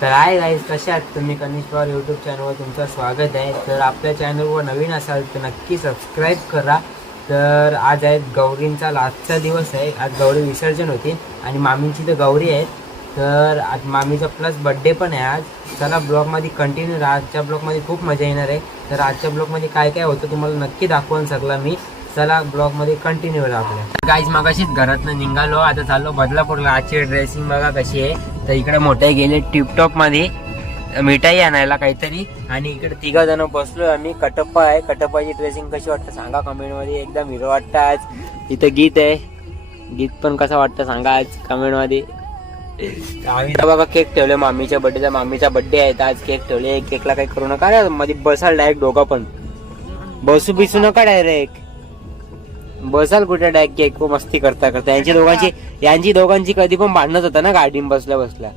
तर आहे गाईज कसे आहात तुम्ही? कनिष पवार यूट्यूब चॅनलवर तुमचं स्वागत आहे. तर आपल्या चॅनलवर नवीन असाल तर नक्की सबस्क्राईब करा. तर आज आहे गौरींचा लास्टचा दिवस आहे. आज गौरी विसर्जन होती आणि मामींची तर गौरी आहे. तर आज मामीचा प्लस बड्डे पण आहे आज. चला ब्लॉगमध्ये कंटिन्यू राहा आजच्या ब्लॉगमध्ये खूप मजा येणार आहे. तर आजच्या ब्लॉगमध्ये काय काय होतं तुम्हाला नक्की दाखवून सगळं मी. चला ब्लॉगमध्ये कंटिन्यू आपल्या. गाईज मागाशीच घरातनं निघालो आता चाललो बदलापूरला. आजची ड्रेसिंग बघा कशी आहे. तर इकडे मोठे गेले टिपटॉपमध्ये. मिठाई आणायला काहीतरी. आणि इकडे तिघा जण बसलो. आम्ही कटप्पा आहे. कटप्पाची ड्रेसिंग कशी वाटतं सांगा कमेंटमध्ये. एकदम हिरो वाटतं आज. इथं गीत आहे. गीत पण कसं वाटतं सांगा आज कमेंटमध्ये. आम्ही तर बघा केक ठेवले मामीच्या बर्थडेचा मामीचा बर्थडे आहे आज केक ठेवले. केकला काही करू नका. मध्ये बसाल डायरेक्ट डोका पण. बसू बिसू नका डायरेक्ट बसाल कुठे डायरेक्ट केक मस्ती करता करता? यांची दोघांची यांची दोघांची कधी पण भांडणच होता ना गाडीन बसल्या बसल्या.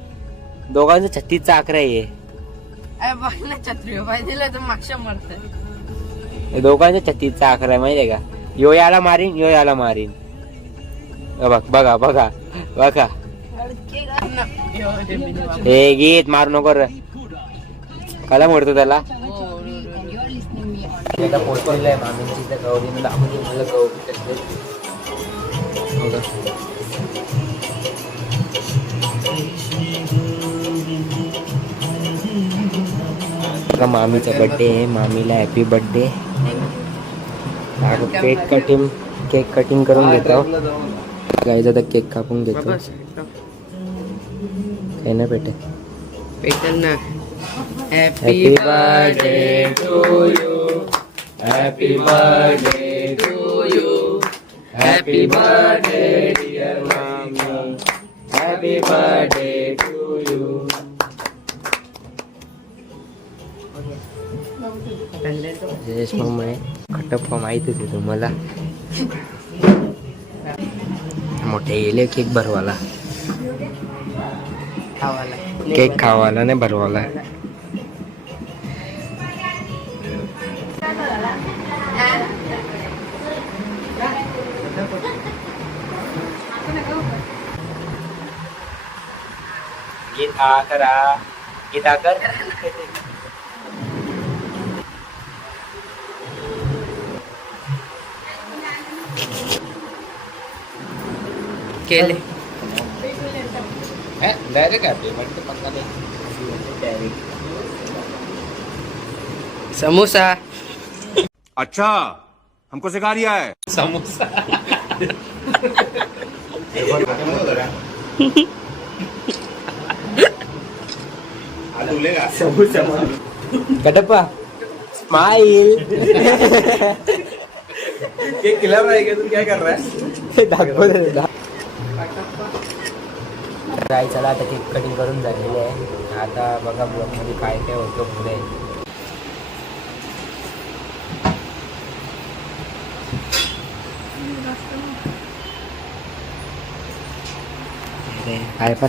दोघांचं छत्तीसचा आकडा आहे अरे बघ ना छत्री पाय दिलं तर मागच्या मरत हे दोघांचा छत्तीसचा आकडा आहे माहितीये का? यो याला मारीन यो याला मारीन. हे बघ बघा बघा बघा. हे गीत मारू नको रे. कला मोडतो त्याला. त्याला पोचलेलं आहे मामींची त्या गौरीनं दाखवली मला गौरी बघा. आता मामीचा बर्थडे आहे मामीला happy birthday cake cutting cake cutting करून घेतो. गाईचा आता केक कापून घेतो. काही नाही पेटे? पेटल ना. Happy birthday to you happy birthday happy birthday dear मामी happy birthday to you Jayesh मामा आहे खटप्पा माहितच आहे तुम्हाला? मोठे गेले केक भरवाला. खावाला. केक खावाला नाही भरवाला. गीत हा करा. गीत हा? कर केले डायरेक्ट आहे पेमेंट तर पक्का नाही. समोसा. अच्छा हमको सिखा रिया है. कटप्पा रहा है क्या है चला आता केक कटिंग करून झालेले आहे. आता बघा ब्लॉगमध्ये काय काय होतं पुढे. काय पर.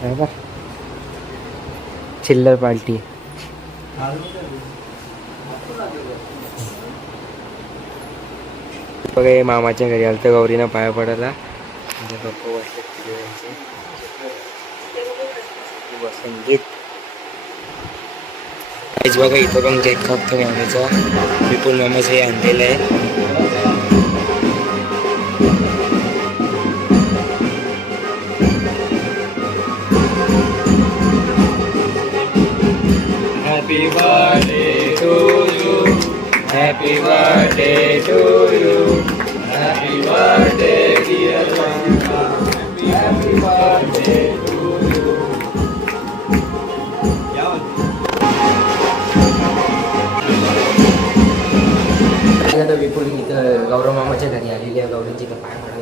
काय पर. चिल्लर पार्टी. बघा हे मामाच्या घरी आलं तर गौरीनं पाया पडायला. म्हणजे पप्पा बसले तिथे संगीत बघा इथं पण केक कापतो मामाचा. विपुल मामाचं हे आणलेलं आहे. Happy birthday to you happy birthday to you happy birthday dear happy birthday आता विपुल इथं गौरव मामाच्या घरी आलेली आहे गौरींची तर पाय पडायला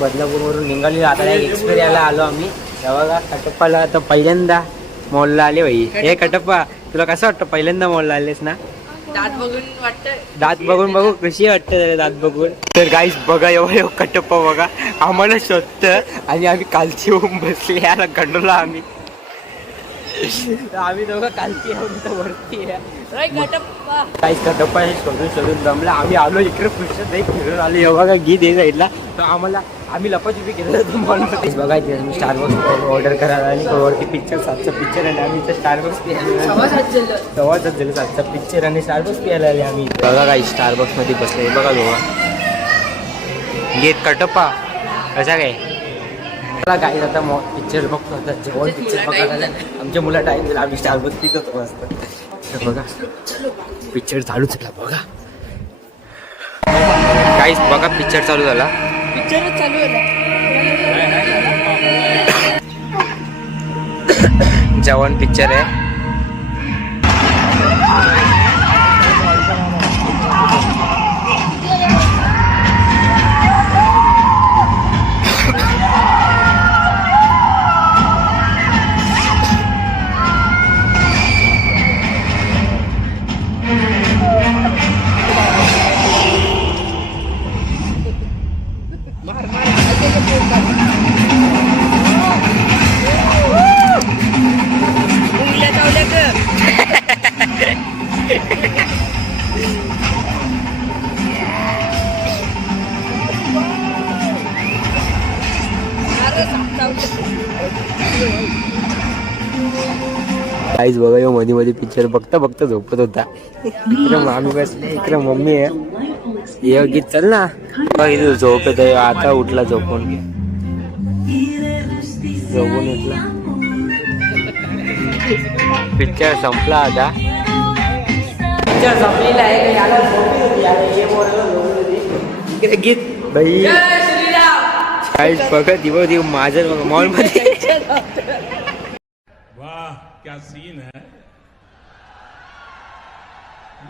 बदलापूरवरून निघाली. आता एक एक्सपिरियाला आलो आम्ही. तेव्हा का कटप्पाला आता पहिल्यांदा मॉलला आले भाई हे कटप्पा तुला कसं वाटतं पहिल्यांदा मॉलला आलेस ना? दात बघून वाटतं दात बघून बघू कशी वाटतं दात बघून. तर गाईस बघा एवढं कटप्पा बघा. आम्हाला शोधतं आणि आम्ही कालची येऊन बसले. याला गंडवला आम्ही. आम्ही दोघं येऊन तर वरती आहे. काहीच कटप्पा हे शोधून शोधून जमला आम्ही आलो इकडे पुढच्या एक फिरून आलो. एव्हा का गीत आहे साईडला. तर आम्हाला आम्ही लपाछुपी केलं मॉलमध्ये बघायचे मी स्टार बॉक्स ऑर्डर करायला आणि वरती पिक्चर सातचा पिक्चर आणि आम्ही इथं स्टार बॉक्स तेव्हाच झालं. सातचा पिक्चर आणि स्टार बॉक्स पियाला आले आम्ही. बघा काही स्टार बॉक्समध्ये बसले बघा बघा गीत कटप्पा कसा काय? मला काही आता पिक्चर बघतो आता जेवण पिक्चर बघायला आमच्या मुला टाइम दिला आम्ही स्टार पित मस्त. तर बघा पिक्चर चालू झाला बघा. काहीच बघा पिक्चर चालू झाला. पिक्चरच चालू होता जवान पिक्चर आहे. काहीच बघा यो मध्ये मध्ये पिक्चर बघता बघता झोपत होता. इकडे मामी बसले इकडे मम्मी आहे. ये गीत चल ना. झोप येत. आता उठला झोपून. झोपून उठला. पिक्चर संपला आता. पिक्चर संपलेला आहे गीत. भाई काहीच बघा दिवस दिवस माझं बघा मॉलमध्ये वाह क्या सीन है?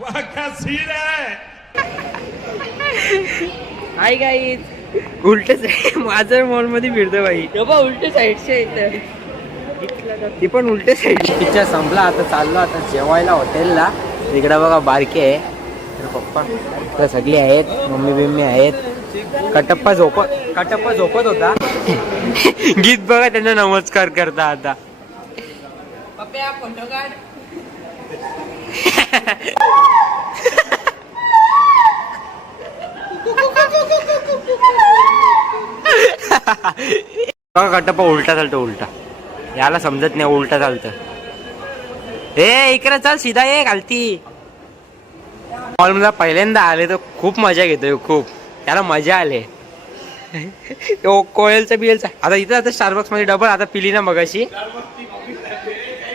वाह क्या सीन है? हाय गाईज उलटच माझं मॉलमध्ये फिरतो बाई बाबा उलटे साईडचे इथं. ती पण उलटे साईड पिक्चर संपला आता चाललो आता जेवायला हॉटेलला इकडे बघा बारके आहे. तर पप्पा तर सगळे आहेत मम्मी बिम्मी आहेत. कटप्पा झोपत कटप्पा झोपत होता. गीत बघा त्यांना नमस्कार करता आता. पप्प्या फोटो काढ. बघा कटप्पा उलटा चालतो उलटा. याला समजत नाही उलटा चालतं. ए इकडे चल सीधा ये घालती मॉल मला पहिल्यांदा आले तर खूप मजा घेतोय खूप. त्याला मजा आले. तो कोयलचा बिलचा आता इथं आता स्टारबक्समध्ये डबल आता पिली ना मगाशी.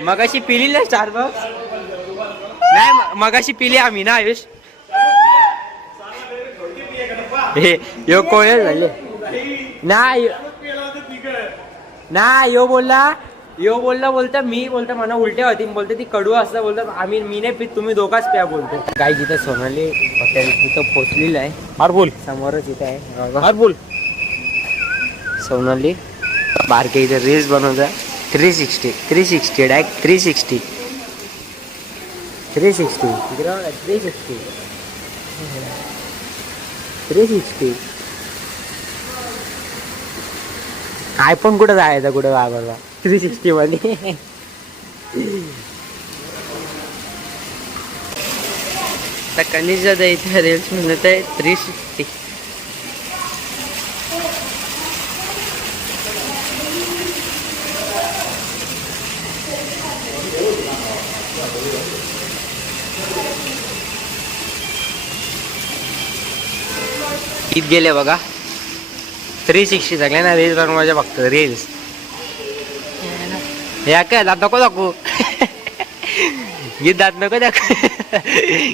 मगाशी पिली ना स्टारबक्स नाही मगाशी पिली आम्ही ना आयुष. हे यो कोयल झाले. नाही नाही यो बोलला यो बोलला बोलता मी बोलता मला उलट्या होती. बोलते ती कडू असता बोलता. आम्ही मी नाही पित तुम्ही दोघाच प्या बोलतो. काय जिथं सोनाली हॉटेल तिथं पोचलेलं आहे. हार बोल. समोरच इथं आहे. हार बोल. सोनाली. बारके इथे रील्स बनवता three sixty three sixty direct three sixty three sixty three sixty three sixty iPhone पण कुठं जायचं कुठं बाबा. थ्री सिक्स्टी मध्ये. तर कनिष दादा इथे रील्स म्हणत आहे थ्री सिक्स्टी गीत गेले बघा. थ्री सिक्स्टी सगळ्या ना रील्स माझ्या फक्त रील्स या काय दात नको दाखवू. गीत दात नको दाखवू.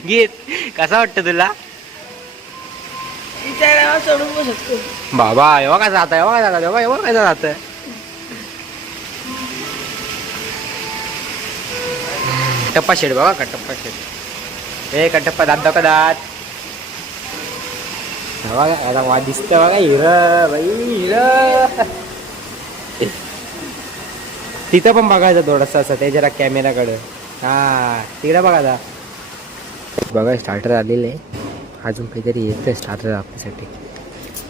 गीत कसा वाटतं तुला? बाबा एव्हा कसा जाता एव्हा कसा जाता एव्हा एव्हा कसा जात टप्पा शेड बाबा का टप्पा शेड. ए टप्पा दात दाखव दात. बघा आता वा दिसतं बघा हिर बाई हिर तिथं पण बघायचं थोडंसं असं ते जरा कॅमेराकडं हा तिकडं बघा आता बघा स्टार्टर आलेलं आहे अजून काहीतरी येतं स्टार्टर आपल्यासाठी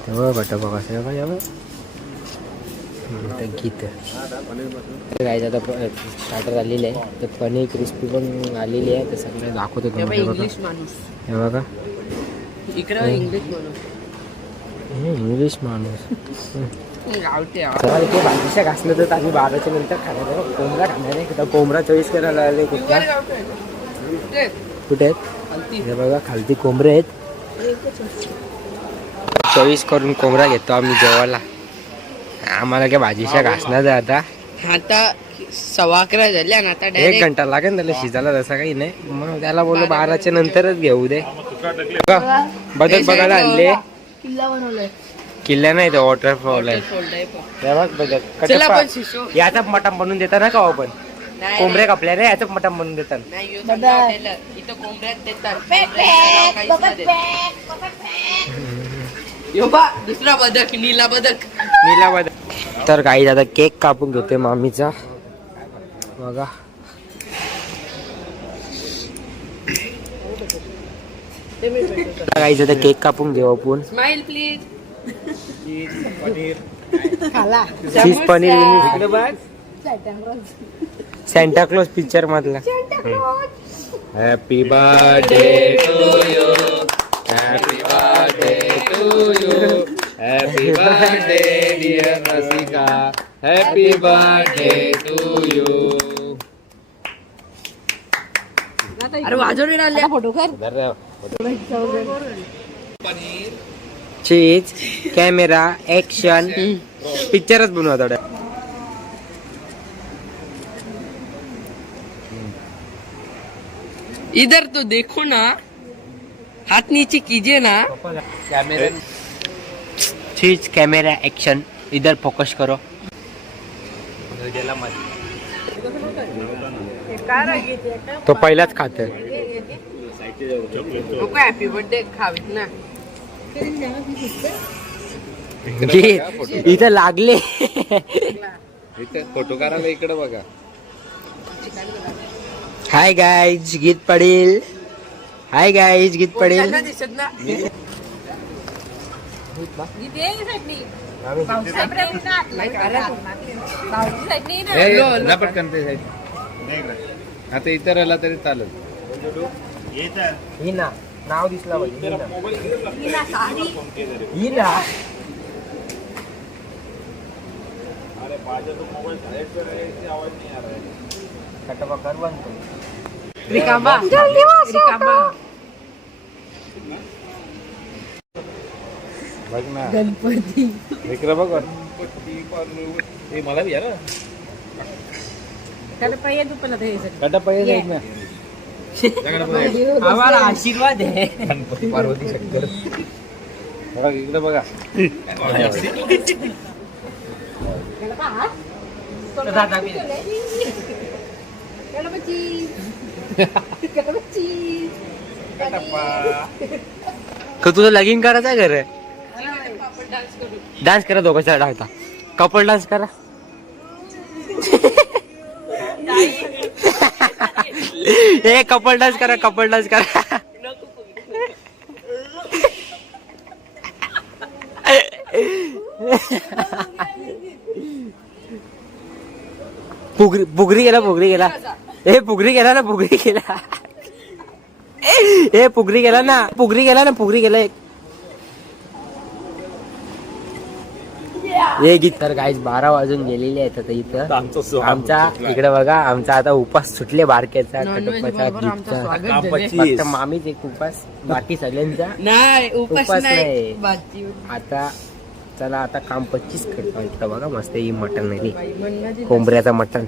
तेव्हा बघा बघा हम्म, गीत काय आता स्टार्टर आलेलं आहे तर पनीर क्रिस्पी पण आलेली आहे तर सगळं दाखवतो तुम्हाला बघा हे बघा इकडे इंग्लिश माणूस हे इंग्लिश माणूस. गावठी चला ते बाकीच्या घासलं तर आम्ही बाराच्या नंतर खाणार आहे. कोंबडा खाणार आहे. तर कोंबडा चॉईस करायला आले कुठला कुठे? आहेत हे बघा खालती कोंबडे आहेत. चॉईस करून कोंबडा घेतो आम्ही जेवायला. आम्हाला काय भाजीच्या घासणार आहे आता. आता सव्वा अकरा झाले आणि आता एक घंटा लागेल त्याला शिजायला तसं काही नाही. मग त्याला बोललो बाराच्या नंतरच घेऊ दे. बघा, बदक बघायला आणले. किल्ला बनवलाय. किल्ला नाही तो वॉटरफॉल आहे. याचा मटण बनवून देता ना का हो आपण? कोंबड्या कापल्या रे याचं मटण बनवून देतात दुसरा बदक नीला बदक. नीला बदक. तर काही आता केक कापून घेते मामीचा. बघा. काही आता केक कापून घेऊ आपण. Smile please cheese paneer Santa Claus picture मधला. Happy birthday to you happy birthday to you happy birthday dear Rasika happy birthday to you अरे वाजवून आले फोटो चीज कॅमेरा ऍक्शन पिक्चरच बनवा थोडं इधर तो देखो ना. हाथ नीचे कीजिए ना. चीज कॅमेरा ऍक्शन इधर फोकस करो. तो पहिलाच खात. नको हॅपी बर्थडे खावीत ना इथं लागले. फोटो काढायला इकडे बघा. हाय गाईज गीत पडेल. हाय गाईज गीत पडेल. दिसत ना. पटकन ते. आता इतर आला तरी चालेल. ही ना नाव दिसला पाहिजे ही ना. ही ना कटवा कर बनतो रिकामा रिकामा बघ ना गणपती इकडे बघ हे मला बी यार कडा पाहिजे आहेत ना आम्हाला आशीर्वाद आहे. गणपती पार्वती शंकर. बघा इकडे बघा. का तुझं लगीन करायचं आहे घर? डान्स करा दोघं होता कपल डान्स करा. ए कपल डान्स करा कपल डान्स करा. पुगरी पुगरी गेला पुगरी गेला. ए पुगरी गेला ना पुगरी गेला. ए पुगरी गेला ना पुगरी गेला ना पुगरी गेला एक. हे गीत तर गाईज बारा वाजून गेलेले आहेत आता इथं. आमचा. इकडे बघा आमचा आता उपास सुटले बारक्याचा कटप्पाचा गीतचा. मामीच एक उपास बाकी सगळ्यांचा. नाही उपास नाही. आता चला आता काम पच्चीस करतो इकडं बघा मस्त ही मटण आहे. कोंबड्याचा मटण.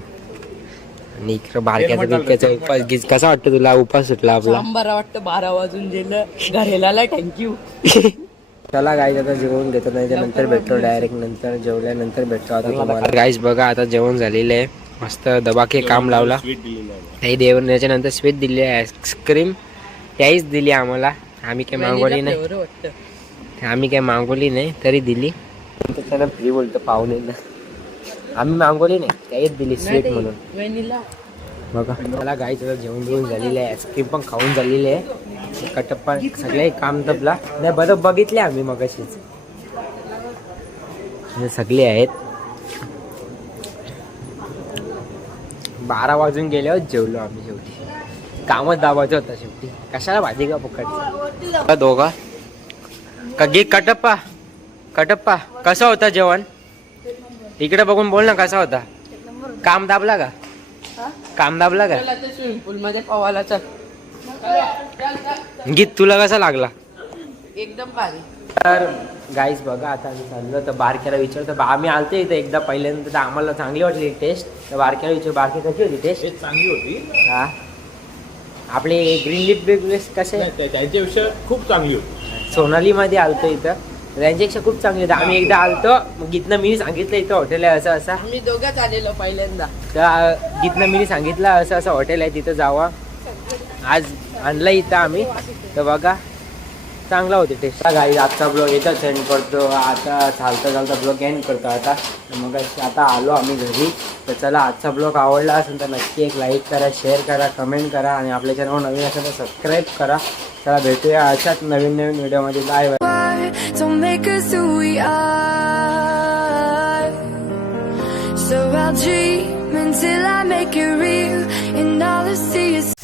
आणि इकडं बारक्याचा उपास गीत कसा वाटतं तुला? उपास सुटला आपला? सांबार वाटतं बारा वाजून गेलं. घरेला थँक्यू चला गाईज आता जेवण घेतो नाही नंतर भेटतो डायरेक्ट नंतर जेवल्यानंतर भेटतो. आता तुम्हाला गाईज बघा आता जेवण झालेलं आहे. मस्त दबाके काम लावला. काही देऊन त्याच्यानंतर स्वीट दिली आहे आईस्क्रीम त्याहीच दिली आम्हाला. आम्ही काही मागवली नाही. आम्ही काही मागवली नाही तरी दिली. त्याच्यानं फ्री बोलतो पाहुणे आम्ही मागवली नाही त्याहीच दिली स्वीट म्हणून. बघा. मला गाईचं जेवण बिवून झालेलं आहे आईस्क्रीम पण खाऊन झालेली आहे. कटप्पा सगळे काम दबला. नाही बरं बघितले आम्ही मगाशीच. हे सगळे आहेत. बारा वाजून गेल्यावर जेवलो आम्ही शेवटी. कामच दाबायचं होतं शेवटी. कशाला भाजी का फुकट दोघा. कगी कटप्पा. कटप्पा कसं होतं जेवण? इकडे बघून बोल ना कसा होता? काम दाबला का? काम दाबला का? स्विमिंग पूल मध्ये पवायला चल. गीत तुला कसा लागला? एकदम भारी. तर गाईज बघा आता आम्ही चाललो तर बारक्याला विचारतो बा- आम्ही आलतो इथं एकदा पहिल्यांदा तर आम्हाला चांगली वाटली टेस्ट तर बारक्याला विचार बारकी कशी होती टेस्ट चांगली होती. हा. आपले ग्रीन लिप बिग्रेस कसे त्यांच्यापेक्षा खूप चांगली होती. सोनालीमध्ये आलतो इथं. तर त्यांच्यापेक्षा खूप चांगली होती. आम्ही एकदा आलतो गीतनं मी सांगितलं इथं हॉटेल आहे असं असं. आम्ही दोघंच आलेलो पहिल्यांदा. तर गीतनं मी सांगितलं असं असं हॉटेल आहे तिथं जावा. आज आणलं इथं आम्ही. तर बघा चांगला होते टेस्ट गाई आजचा ब्लॉग इथं सेंड करतो. आता चालता चालता ब्लॉग एंड करतो आता. मग आता आलो आम्ही घरी. तर चला आजचा ब्लॉग आवडला असेल तर नक्की एक लाईक करा शेअर करा कमेंट करा आणि आपल्या चॅनल नवीन असेल तर सबस्क्राईब करा. चला भेटूया अशाच नवीन नवीन व्हिडिओमध्ये bye Don't. So I'll dream until I make it real, and all I see is.